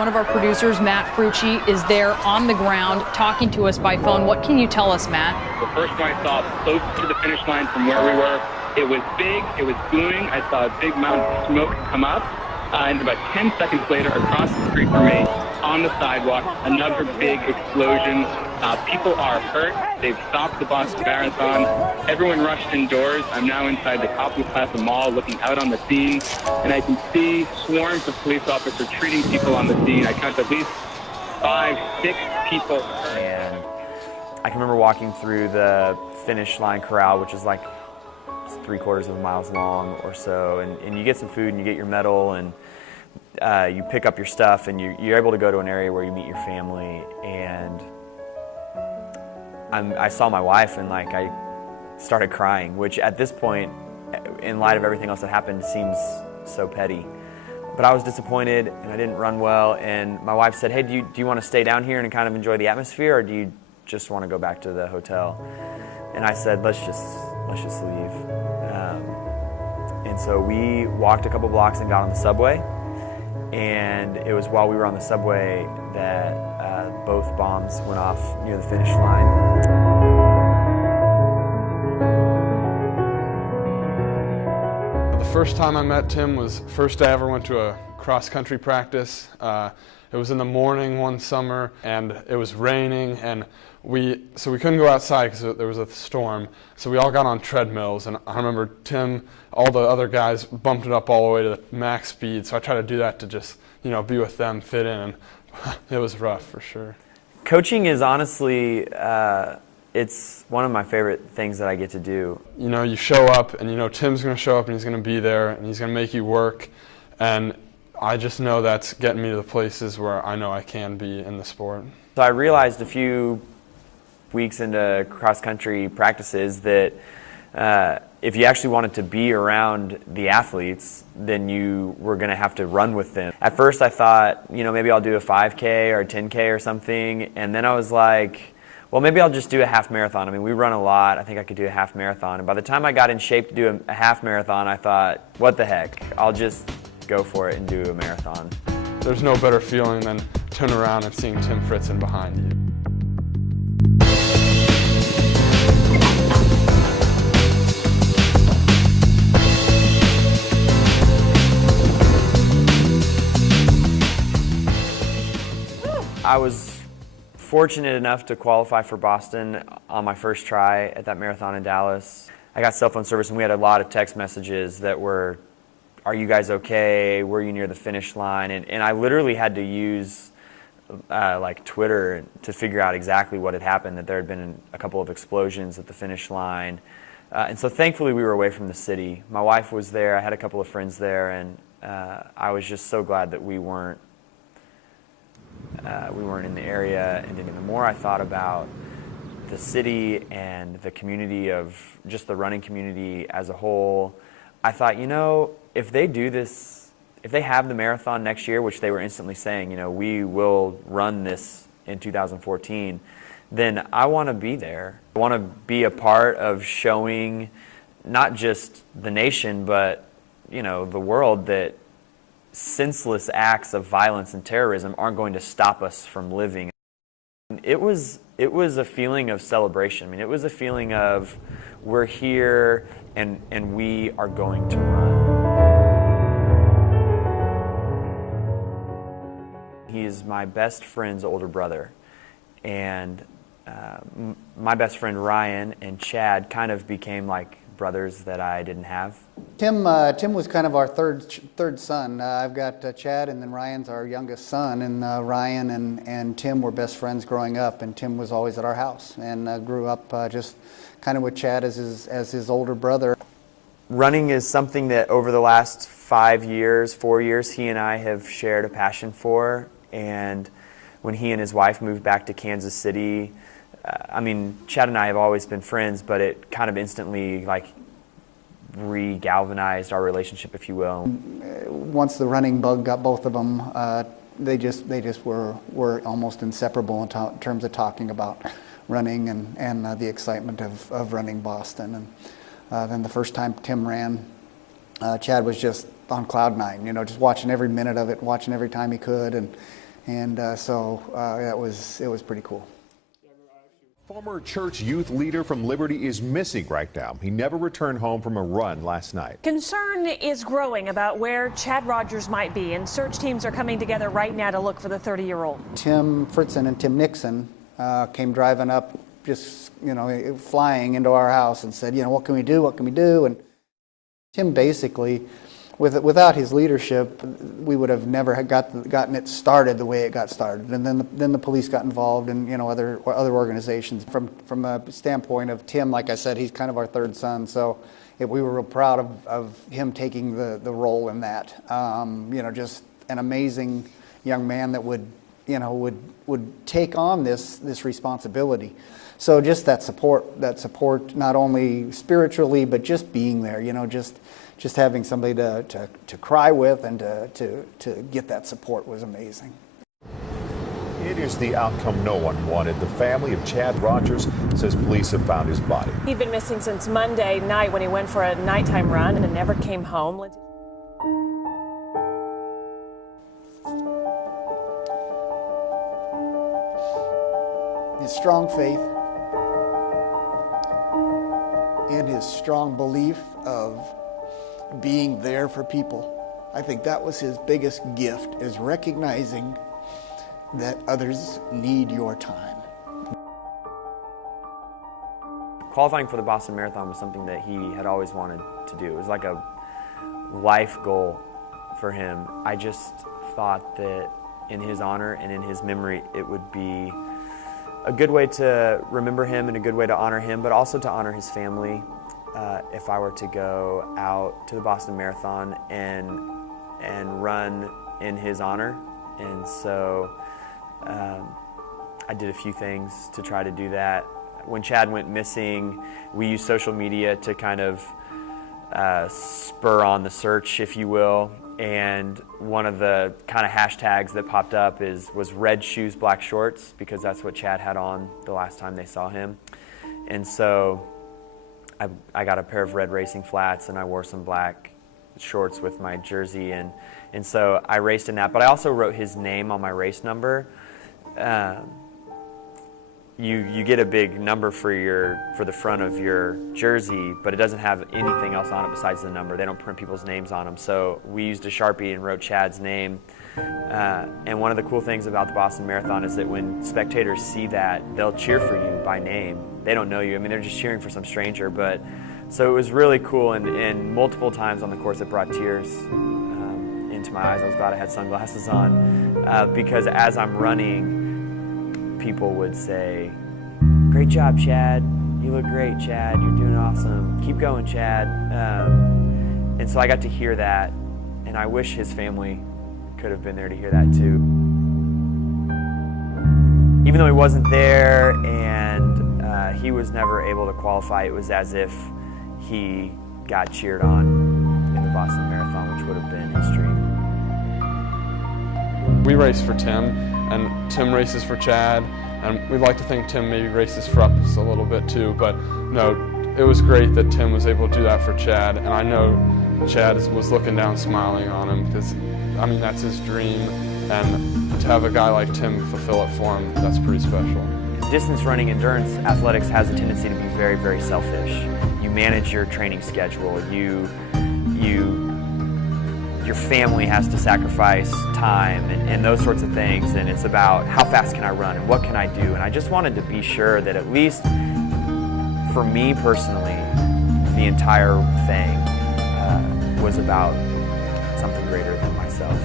One of our producers, Matt Frucci, is there on the ground talking to us by phone. What can you tell us, Matt? The first one I saw close to the finish line from where we were, it was big, it was booming. I saw a big mountain of smoke come up, and about 10 seconds later, across the street from me, on the sidewalk, another big explosion. People are hurt. They've stopped the Boston Marathon. Everyone rushed indoors. I'm now inside the Copley Plaza Mall looking out on the scene, and I can see swarms of police officers treating people on the scene. I count at least 5, 6 people. And I can remember walking through the finish line corral, which is like 3/4 of a mile long or so, and you get some food and you get your medal, and you pick up your stuff, and you're able to go to an area where you meet your family. And I saw my wife, and like I started crying, which at this point, in light of everything else that happened, seems so petty. But I was disappointed, and I didn't run well. And my wife said, "Hey, do you want to stay down here and kind of enjoy the atmosphere, or do you just want to go back to the hotel?" And I said, let's just leave. And so we walked a couple blocks and got on the subway. And it was while we were on the subway that both bombs went off near the finish line. The first time I met Tim was first day I ever went to a cross-country practice. It was in the morning one summer, and it was raining, and so we couldn't go outside because there was a storm. So we all got on treadmills, and I remember Tim, all the other guys bumped it up all the way to the max speed. So I tried to do that to just, be with them, fit in, and it was rough for sure. Coaching is honestly, it's one of my favorite things that I get to do. You show up, and Tim's going to show up, and he's going to be there, and he's going to make you work, and I just know that's getting me to the places where I know I can be in the sport. So I realized a few weeks into cross-country practices that if you actually wanted to be around the athletes, then you were going to have to run with them. At first I thought, maybe I'll do a 5K or a 10K or something, and then I was like, well, maybe I'll just do a half marathon. I mean, we run a lot. I think I could do a half marathon. And by the time I got in shape to do a half marathon, I thought, what the heck? I'll just go for it and do a marathon. There's no better feeling than turning around and seeing Tim Fritson behind you. I was fortunate enough to qualify for Boston on my first try at that marathon in Dallas. I got cell phone service, and we had a lot of text messages that were, "Are you guys okay? Were you near the finish line?" And I literally had to use like Twitter to figure out exactly what had happened, that there had been a couple of explosions at the finish line. And so thankfully we were away from the city. My wife was there, I had a couple of friends there, and I was just so glad that we weren't in the area. And then the more I thought about the city and the community of just the running community as a whole, I thought, if they do this, if they have the marathon next year, which they were instantly saying, we will run this in 2014, then I want to be there. I want to be a part of showing not just the nation, but the world, that senseless acts of violence and terrorism aren't going to stop us from living. It was a feeling of celebration. I mean, it was a feeling of, we're here and we are going to run. He is my best friend's older brother, and my best friend Ryan and Chad kind of became like brothers that I didn't have. Tim was kind of our third son. I've got Chad, and then Ryan's our youngest son, and Ryan and Tim were best friends growing up, and Tim was always at our house, and grew up just kind of with Chad as his older brother. Running is something that over the last 4 years, he and I have shared a passion for. And when he and his wife moved back to Kansas City, Chad and I have always been friends, but it kind of instantly re-galvanized our relationship, if you will. Once the running bug got both of them, they just were almost inseparable in terms of talking about running and the excitement of running Boston. And then the first time Tim ran, Chad was just on cloud nine, just watching every minute of it, watching every time he could, And so it was pretty cool. Former church youth leader from Liberty is missing right now. He never returned home from a run last night. Concern is growing about where Chad Rogers might be, and search teams are coming together right now to look for the 30-year-old. Tim Fritson and Tim Nixon came driving up, just, flying into our house and said, what can we do? What can we do? And Tim basically, without his leadership, we would have never gotten it started the way it got started. And then the police got involved, and other organizations. From a standpoint of Tim, like I said, he's kind of our third son. So we were real proud of him taking the role in that. Just an amazing young man that would take on this responsibility. So just that support, not only spiritually, but just being there, just having somebody to cry with and to get that support was amazing. It is the outcome no one wanted. The family of Chad Rogers says police have found his body. He'd been missing since Monday night when he went for a nighttime run and never came home. His strong faith and his strong belief of being there for people. I think that was his biggest gift, is recognizing that others need your time. Qualifying for the Boston Marathon was something that he had always wanted to do. It was like a life goal for him. I just thought that in his honor and in his memory, it would be a good way to remember him and a good way to honor him, but also to honor his family. If I were to go out to the Boston Marathon and run in his honor. And so I did a few things to try to do that. When Chad went missing, we used social media to kind of spur on the search, if you will. And one of the kind of hashtags that popped up was red shoes, black shorts, because that's what Chad had on the last time they saw him. And so I got a pair of red racing flats and I wore some black shorts with my jersey, and so I raced in that. But I also wrote his name on my race number. You get a big number for the front of your jersey, but it doesn't have anything else on it besides the number. They don't print people's names on them. So we used a Sharpie and wrote Chad's name. And one of the cool things about the Boston Marathon is that when spectators see that, they'll cheer for you by name. They don't know you. I mean, they're just cheering for some stranger. But so it was really cool, and multiple times on the course it brought tears into my eyes. I was glad I had sunglasses on because as I'm running, people would say, "Great job, Chad. You look great, Chad. You're doing awesome. Keep going, Chad." And so I got to hear that, and I wish his family could have been there to hear that too. Even though he wasn't there and he was never able to qualify, it was as if he got cheered on in the Boston Marathon, which would have been his dream. We race for Tim, and Tim races for Chad, and we'd like to think Tim maybe races for us a little bit too, but no, it was great that Tim was able to do that for Chad, and I know Chad was looking down smiling on him, because I mean, that's his dream, and to have a guy like Tim fulfill it for him, that's pretty special. Distance running endurance athletics has a tendency to be very, very selfish. You manage your training schedule. Your family has to sacrifice time and those sorts of things, and it's about how fast can I run and what can I do. And I just wanted to be sure that at least for me personally, the entire thing was about something greater than myself.